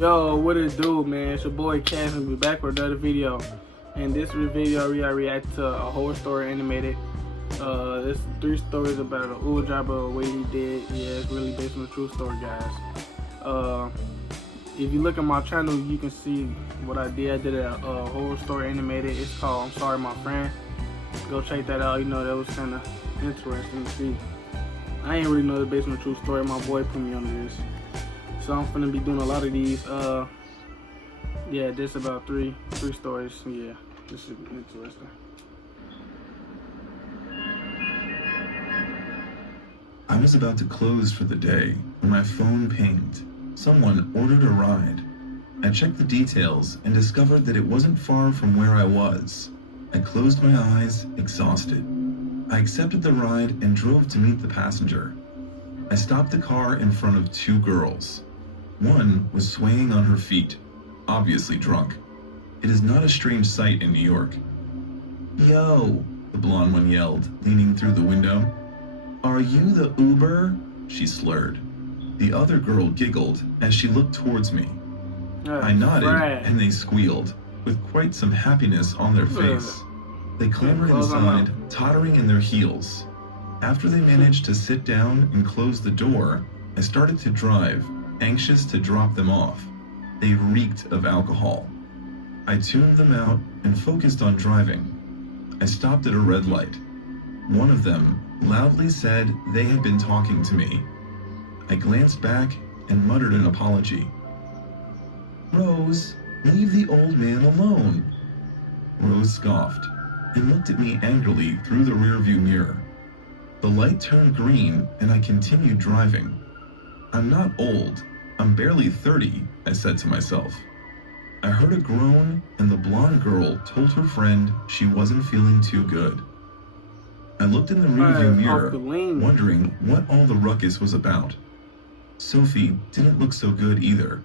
Yo, what it do, man? It's your boy Cass and we back with another video. And this video we react to a horror story animated. It's 3 stories about an Uber driver, what he did. Yeah, it's really based on a true story, guys. If you look at my channel, you can see what I did. I did a horror story animated. It's called I'm Sorry My Friend. Go check that out. You know, that was kind of interesting to see. I ain't really know it's based on a true story. My boy put me on this. So I'm finna be doing a lot of these. Yeah, this about three stories. Yeah, this should be interesting. I was about to close for the day when my phone pinged. Someone ordered a ride. I checked the details and discovered that it wasn't far from where I was. I closed my eyes, exhausted. I accepted the ride and drove to meet the passenger. I stopped the car in front of 2 girls. One was swaying on her feet, obviously drunk. It is not a strange sight in New York. "Yo," the blonde one yelled, leaning through the window. "Are you the Uber?" she slurred. The other girl giggled as she looked towards me. I nodded and they squealed, with quite some happiness on their face. They clambered inside, tottering in their heels. After they managed to sit down and close the door, I started to drive, anxious to drop them off. They reeked of alcohol. I tuned them out and focused on driving. I stopped at a red light. One of them loudly said they had been talking to me. I glanced back and muttered an apology. "Rose, leave the old man alone." Rose scoffed and looked at me angrily through the rearview mirror. The light turned green and I continued driving. "I'm not old. I'm barely 30, I said to myself. I heard a groan and the blonde girl told her friend she wasn't feeling too good. I looked in the rearview mirror, wondering what all the ruckus was about. Sophie didn't look so good either.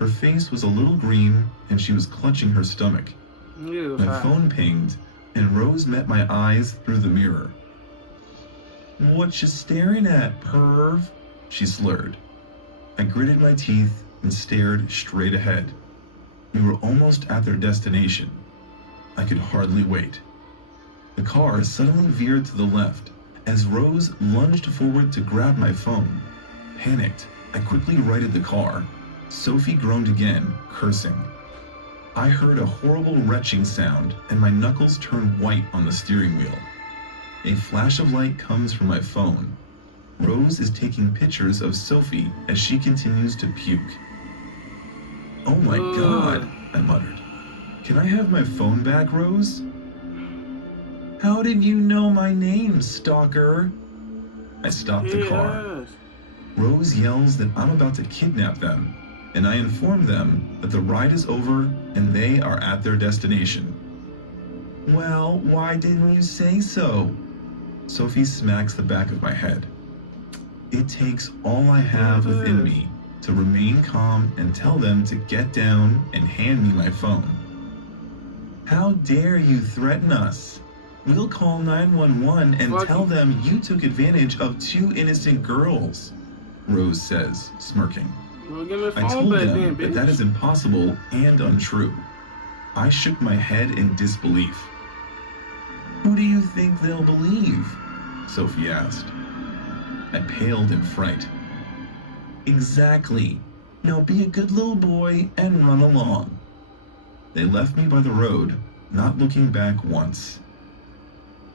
Her face was a little green and she was clutching her stomach. My phone pinged and Rose met my eyes through the mirror. "What you staring at, perv?" she slurred. I gritted my teeth and stared straight ahead. We were almost at their destination. I could hardly wait. The car suddenly veered to the left as Rose lunged forward to grab my phone. Panicked, I quickly righted the car. Sophie groaned again, cursing. I heard a horrible retching sound and my knuckles turned white on the steering wheel. A flash of light comes from my phone. Rose is taking pictures of Sophie as she continues to puke. "Oh my God," I muttered. "Can I have my phone back, Rose?" "How did you know my name, stalker?" I stopped the car. Rose yells that I'm about to kidnap them, and I inform them that the ride is over and they are at their destination. "Well, why didn't you say so?" Sophie smacks the back of my head. It takes all I have within me to remain calm and tell them to get down and hand me my phone. "How dare you threaten us? We'll call 911 and tell them you took advantage of 2 innocent girls," Rose says, smirking. I told them that is impossible and untrue. I shook my head in disbelief. "Who do you think they'll believe?" Sophie asked. I paled in fright. "Exactly. Now be a good little boy and run along." They left me by the road, not looking back once.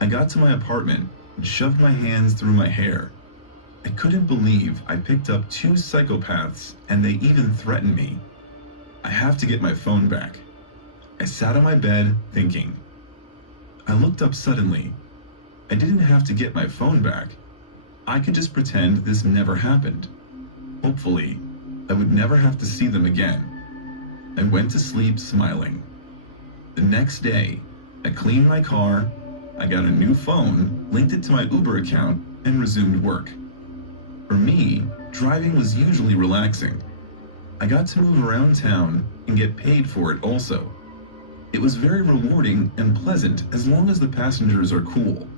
I got to my apartment and shoved my hands through my hair. I couldn't believe I picked up 2 psychopaths and they even threatened me. I have to get my phone back. I sat on my bed thinking. I looked up suddenly. I didn't have to get my phone back. I could just pretend this never happened. Hopefully, I would never have to see them again. I went to sleep smiling. The next day, I cleaned my car, I got a new phone, linked it to my Uber account, and resumed work. For me, driving was usually relaxing. I got to move around town and get paid for it also. It was very rewarding and pleasant as long as the passengers are cool.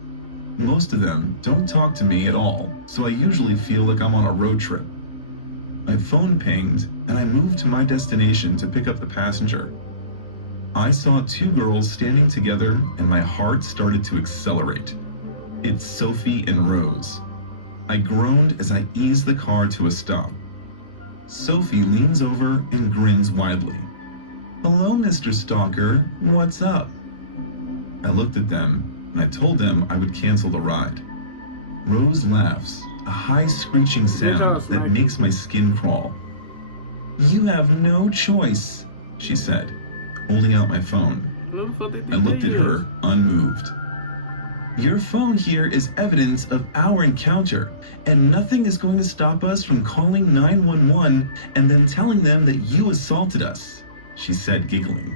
Most of them don't talk to me at all, so I usually feel like I'm on a road trip. My phone pinged, and I moved to my destination to pick up the passenger. I saw two girls standing together, and my heart started to accelerate. It's Sophie and Rose. I groaned as I eased the car to a stop. Sophie leans over and grins widely. "Hello, Mr. Stalker. What's up?" I looked at them, and I told them I would cancel the ride. Rose laughs, a high screeching sound that makes my skin crawl. "You have no choice," she said, holding out my phone. I looked at her, unmoved. "Your phone here is evidence of our encounter, and nothing is going to stop us from calling 911 and then telling them that you assaulted us," she said, giggling.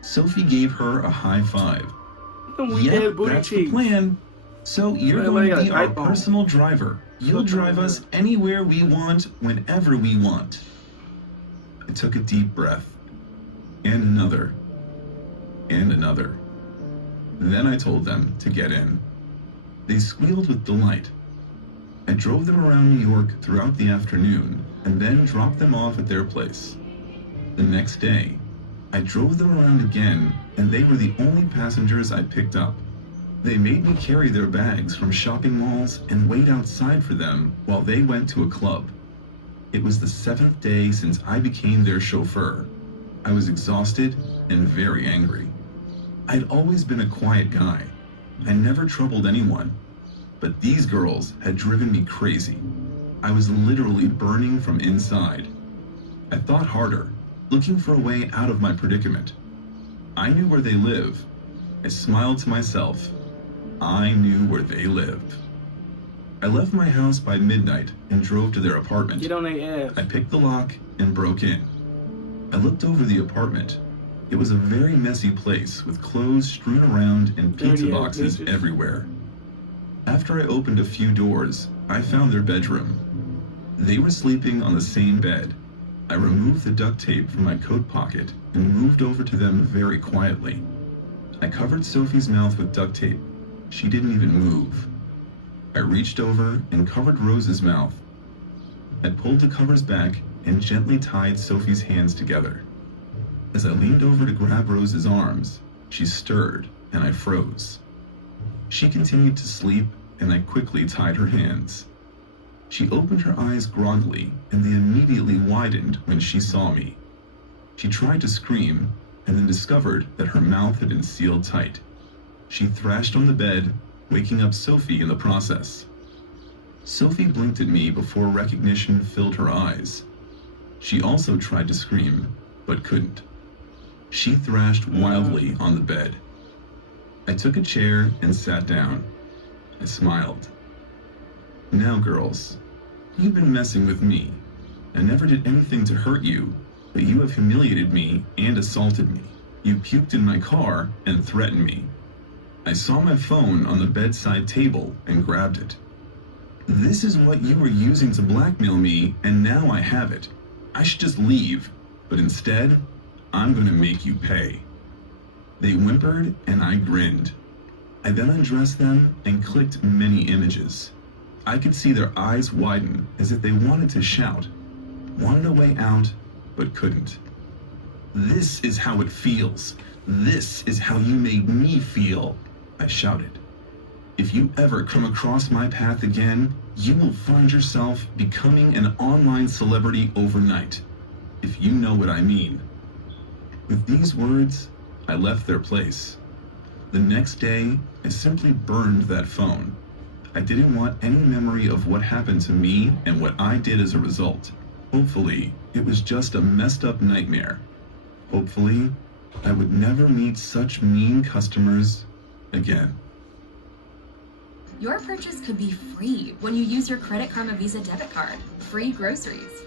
Sophie gave her a high five. "Yep, that's the plan. So you're going to be our personal driver. You'll drive us anywhere we want, whenever we want." I took a deep breath, and another, and another. Then I told them to get in. They squealed with delight. I drove them around New York throughout the afternoon and then dropped them off at their place. The next day, I drove them around again, and they were the only passengers I picked up. They made me carry their bags from shopping malls and wait outside for them while they went to a club. It was the 7th day since I became their chauffeur. I was exhausted and very angry. I'd always been a quiet guy. I never troubled anyone. But these girls had driven me crazy. I was literally burning from inside. I thought harder, looking for a way out of my predicament. I knew where they live. I smiled to myself. I knew where they lived. I left my house by midnight and drove to their apartment. Get on their ass. I picked the lock and broke in. I looked over the apartment. It was a very messy place with clothes strewn around and pizza boxes everywhere. After I opened a few doors, I found their bedroom. They were sleeping on the same bed. I removed the duct tape from my coat pocket and moved over to them very quietly. I covered Sophie's mouth with duct tape. She didn't even move. I reached over and covered Rose's mouth. I pulled the covers back and gently tied Sophie's hands together. As I leaned over to grab Rose's arms, she stirred and I froze. She continued to sleep and I quickly tied her hands. She opened her eyes groggily and they immediately widened when she saw me. She tried to scream and then discovered that her mouth had been sealed tight. She thrashed on the bed, waking up Sophie in the process. Sophie blinked at me before recognition filled her eyes. She also tried to scream, but couldn't. She thrashed wildly on the bed. I took a chair and sat down. I smiled. "Now, girls, you've been messing with me. I never did anything to hurt you, but you have humiliated me and assaulted me. You puked in my car and threatened me. I saw my phone on the bedside table and grabbed it. This is what you were using to blackmail me, and now I have it. I should just leave, but instead, I'm going to make you pay." They whimpered and I grinned. I then undressed them and clicked many images. I could see their eyes widen as if they wanted to shout, wanted a way out, but couldn't. "This is how it feels. This is how you made me feel," I shouted. "If you ever come across my path again, you will find yourself becoming an online celebrity overnight, if you know what I mean." With these words, I left their place. The next day, I simply burned that phone. I didn't want any memory of what happened to me and what I did as a result. Hopefully, it was just a messed up nightmare. Hopefully, I would never meet such mean customers again. Your purchase could be free when you use your Credit Karma Visa debit card. Free groceries.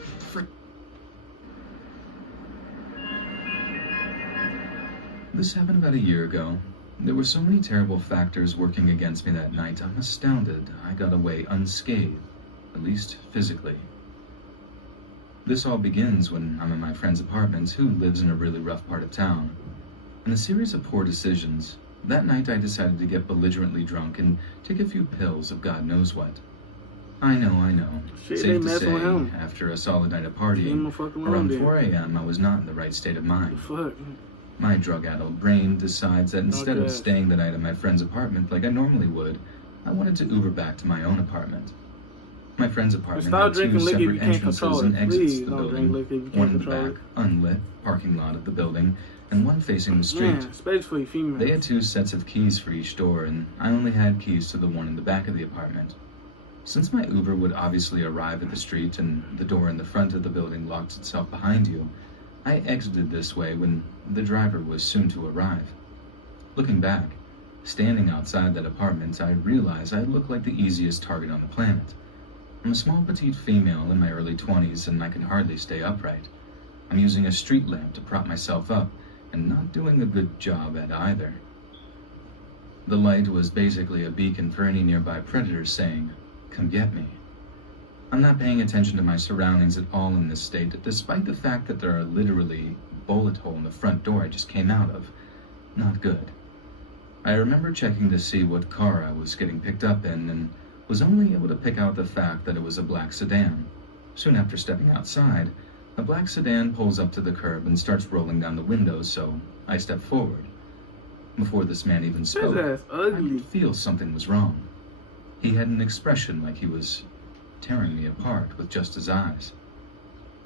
This happened about a year ago. There were so many terrible factors working against me that night, I'm astounded I got away unscathed, at least physically. This all begins when I'm in my friend's apartment, who lives in a really rough part of town. In a series of poor decisions, that night I decided to get belligerently drunk and take a few pills of God knows what. I know. Shit, they Safe to messing say, with him. after a solid night of Leave him partying, fucking around alone 4 a.m., I was not in the right state of mind. Fuck. My drug-addled brain decides that instead of Okay. staying the night at my friend's apartment like I normally would, I wanted to Uber back to my own apartment. My friend's apartment Stop had two drinking liquor if you separate can't entrances control and it. exits Please to the don't drink building, liquor if you one can't in the control back, unlit, parking lot of the building, and one facing the street. Man, especially females. They had 2 sets of keys for each door, and I only had keys to the one in the back of the apartment. Since my Uber would obviously arrive at the street and the door in the front of the building locked itself behind you, I exited this way when the driver was soon to arrive. Looking back, standing outside that apartment, I realized I looked like the easiest target on the planet. I'm a small petite female in my early 20s and I can hardly stay upright. I'm using a street lamp to prop myself up and not doing a good job at either. The light was basically a beacon for any nearby predators saying, "Come get me." I'm not paying attention to my surroundings at all in this state, despite the fact that there are literally a bullet hole in the front door I just came out of. Not good. I remember checking to see what car I was getting picked up in and was only able to pick out the fact that it was a black sedan. Soon after stepping outside, a black sedan pulls up to the curb and starts rolling down the windows, so I step forward. Before this man even His spoke, ass I ugly. could feel something was wrong. He had an expression like he was tearing me apart with just his eyes.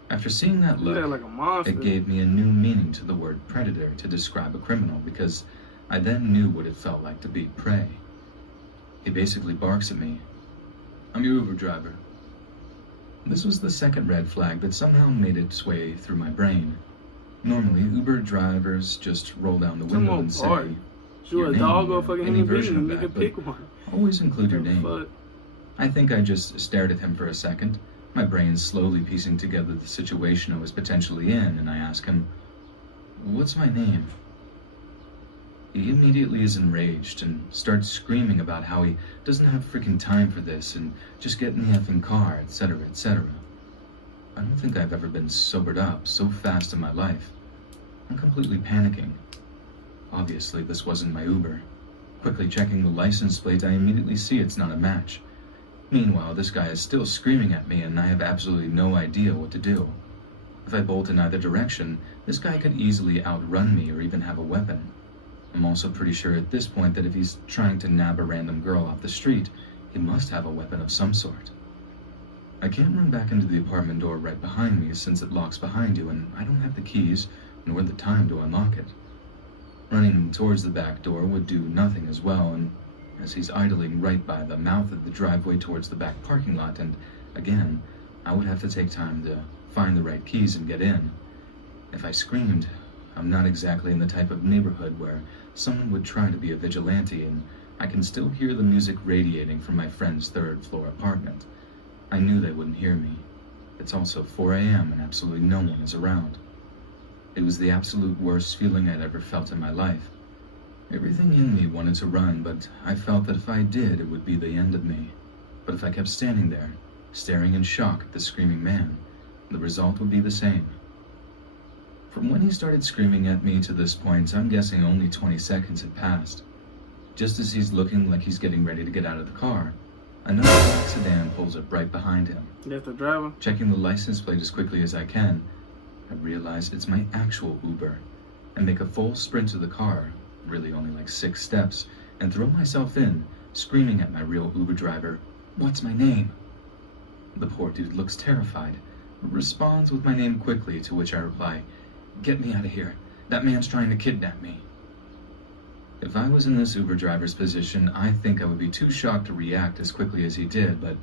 After seeing that He look look, like a monster. it gave me a new meaning to the word predator to describe a criminal because I then knew what it felt like to be prey. He basically barks at me. "I'm your Uber driver." This was the second red flag that somehow made its way through my brain. Normally, Uber drivers just roll down the Come window on, and say, boy. You your a name dog or or a fucking any human version being? of Nigga, that, pick but one. always include your The name. fuck? I think I just stared at him for a second, my brain slowly piecing together the situation I was potentially in, and I asked him, "What's my name?" He immediately is enraged and starts screaming about how he doesn't have freaking time for this and just get in the effing car, etc., etc. I don't think I've ever been sobered up so fast in my life. I'm completely panicking. Obviously, this wasn't my Uber. Quickly checking the license plate, I immediately see it's not a match. Meanwhile, this guy is still screaming at me and I have absolutely no idea what to do. If I bolt in either direction, this guy could easily outrun me or even have a weapon. I'm also pretty sure at this point that if he's trying to nab a random girl off the street, he must have a weapon of some sort. I can't run back into the apartment door right behind me since it locks behind you and I don't have the keys nor the time to unlock it. Running towards the back door would do nothing as well, and as he's idling right by the mouth of the driveway towards the back parking lot, and again, I would have to take time to find the right keys and get in. If I screamed, I'm not exactly in the type of neighborhood where someone would try to be a vigilante, and I can still hear the music radiating from my friend's third-floor apartment. I knew they wouldn't hear me. It's also 4 a.m. and absolutely no one is around. It was the absolute worst feeling I'd ever felt in my life. Everything in me wanted to run, but I felt that if I did, it would be the end of me. But if I kept standing there, staring in shock at the screaming man, the result would be the same. From when he started screaming at me to this point, I'm guessing only 20 seconds had passed. Just as he's looking like he's getting ready to get out of the car, another black sedan pulls up right behind him. That's the driver. Checking the license plate as quickly as I can, I realize it's my actual Uber, and make a full sprint to the car, really only like 6 steps, and throw myself in, screaming at my real Uber driver, "What's my name?" The poor dude looks terrified, but responds with my name quickly, to which I reply, "Get me out of here. That man's trying to kidnap me." If I was in this Uber driver's position, I think I would be too shocked to react as quickly as he did, but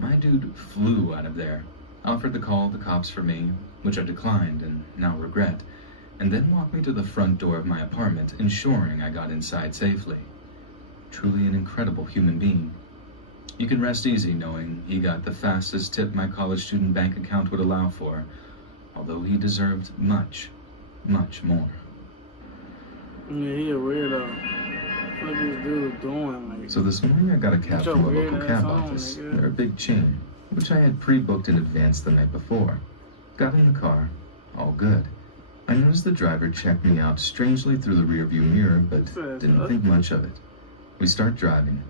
my dude flew out of there, offered to call the cops for me, which I declined and now regret, and then walked me to the front door of my apartment, ensuring I got inside safely. Truly an incredible human being. You can rest easy knowing he got the fastest tip my college student bank account would allow for, although he deserved much, much more. Yeah, he a weirdo. What this dude doing? Like, So this morning I got a cab Get your from a weird local ass cab on, office. nigga. They're a big chain, which I had pre-booked in advance the night before. Got in the car, all good. I noticed the driver checked me out strangely through the rearview mirror, but didn't think much of it. We start driving.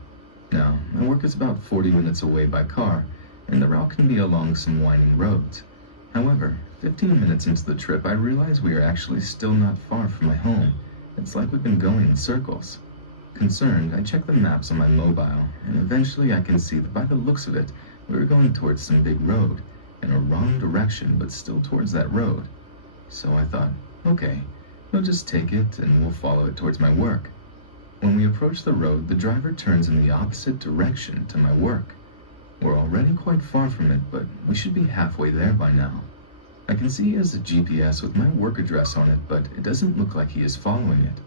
Now, my work is about 40 minutes away by car, and the route can be along some winding roads. However, 15 minutes into the trip, I realize we are actually still not far from my home. It's like we've been going in circles. Concerned, I check the maps on my mobile, and eventually I can see that by the looks of it, we were going towards some big road, in a wrong direction, but still towards that road. So I thought, okay, we'll just take it and we'll follow it towards my work. When we approach the road, the driver turns in the opposite direction to my work. We're already quite far from it, but we should be halfway there by now. I can see he has a GPS with my work address on it, but it doesn't look like he is following it.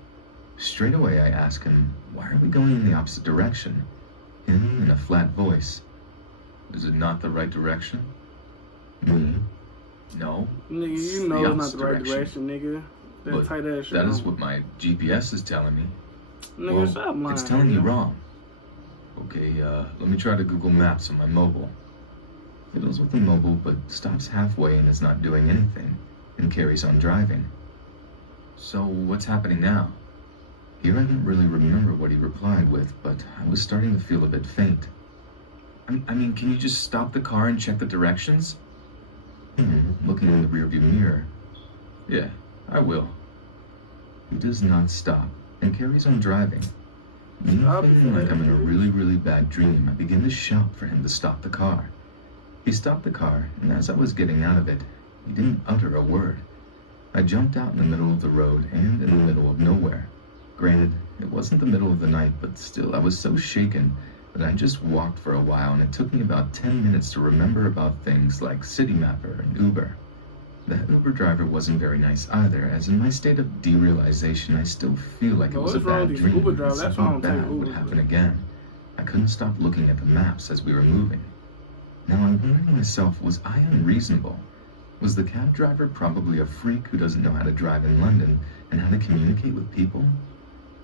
Straight away I ask him, why are we going in the opposite direction? Him in a flat voice. Is it not the right direction? Me? No. Nigga, it's you know the it's not opposite the right direction, nigga. That But tight ass shit. that is on. what my GPS is telling me. Nigga, Well, stop lying. it's telling you nigga. wrong. Okay, let me try to Google Maps on my mobile. Fiddles with the mobile, but stops halfway and is not doing anything, and carries on driving. So, what's happening now? Here I don't really remember what he replied with, but I was starting to feel a bit faint. I mean, can you just stop the car and check the directions? Looking in the rearview mirror. Yeah, I will. He does not stop, and carries on driving. Me feeling like I'm in a really, really bad dream, I begin to shout for him to stop the car. He stopped the car, and as I was getting out of it, he didn't utter a word. I jumped out in the middle of the road and in the middle of nowhere. Granted, it wasn't the middle of the night, but still, I was so shaken that I just walked for a while, and it took me about 10 minutes to remember about things like Citymapper and Uber. That Uber driver wasn't very nice either, as in my state of derealization, I still feel like it was a What's wrong bad with these dream, Uber and drivers? That's why I something don't take bad would Uber. happen again. I couldn't stop looking at the maps as we were moving. Now I'm wondering myself, was I unreasonable? Was the cab driver probably a freak who doesn't know how to drive in London and how to communicate with people?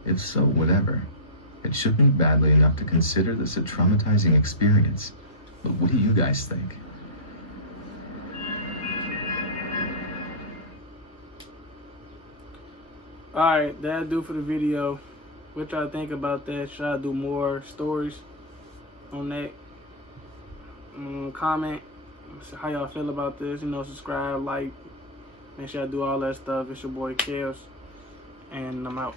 If so, whatever. It shook me badly enough to consider this a traumatizing experience. But what do you guys think? Alright, that'll do for the video. What y'all think about that? Should I do more stories on that? Comment how y'all feel about this. You know, subscribe, like, make sure I do all that stuff. It's your boy Chaos, and I'm out.